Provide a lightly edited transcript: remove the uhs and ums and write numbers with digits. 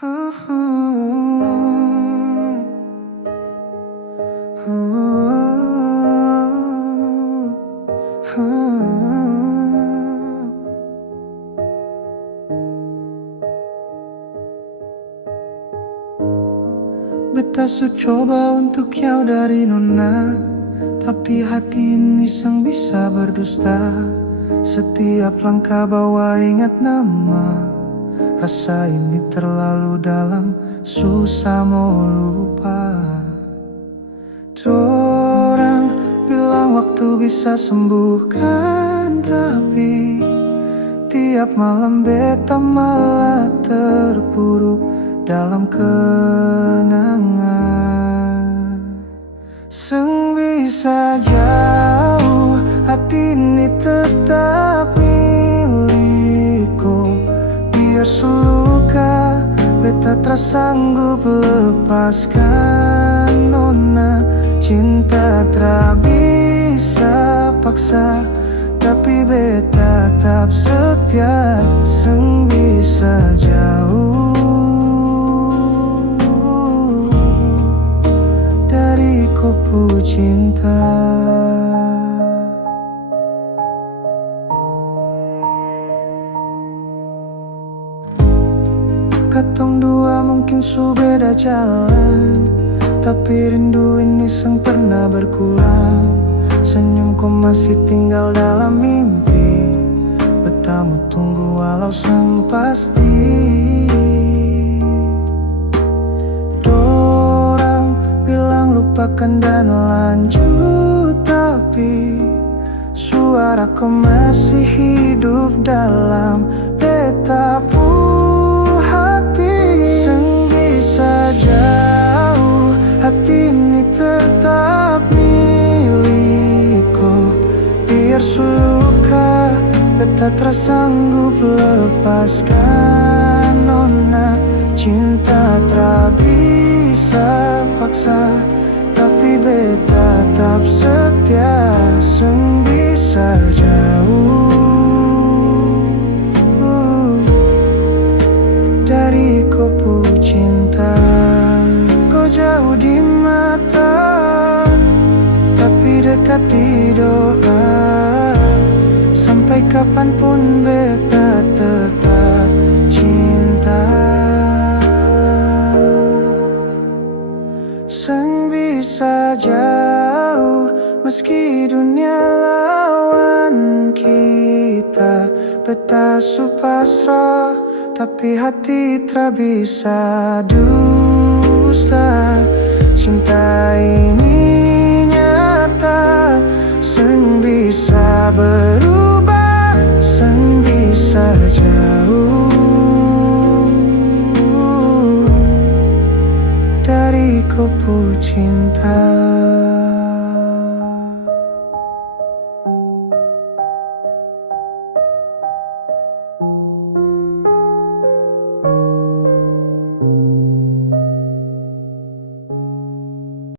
Beta su coba untuk jauh dari nona, tapi hati ini sang bisa berdusta. Setiap langkah bawa ingat nama. Rasa ini terlalu dalam, susah mau lupa. Dorang bilang waktu bisa sembuhkan, tapi tiap malam beta malah terpuruk dalam kenangan. Seng bisa jauh, hati ini tetap milikku. Biar suluka, beta tersanggup lepaskan nona. Cinta tak bisa paksa, tapi beta tetap setia. Seng bisa jauh dari kopu cinta. Katong dua mungkin su beda jalan, tapi rindu ini sang pernah berkurang. Senyumku masih tinggal dalam mimpi, betamu tunggu walau sang pasti. Dorang bilang lupakan dan lanjut, tapi suaraku masih hidup dalam betamu. Jauh, hati ini tetap milikku. Biar suluka, beta tersanggup lepaskan nona. Cinta tak bisa paksa, tapi beta tetap setia. Seng bisa jauh dari kopu cinta. Kau jauh di mata, tapi dekat di doa. Sampai kapanpun beta tetap cinta. Seng bisa jauh, meski dunia lawan kita. Beta su pasrah, tapi hati tak bisa dusta. Cinta ini nyata, seng bisa berubah, seng bisa jauh dari kopu cinta.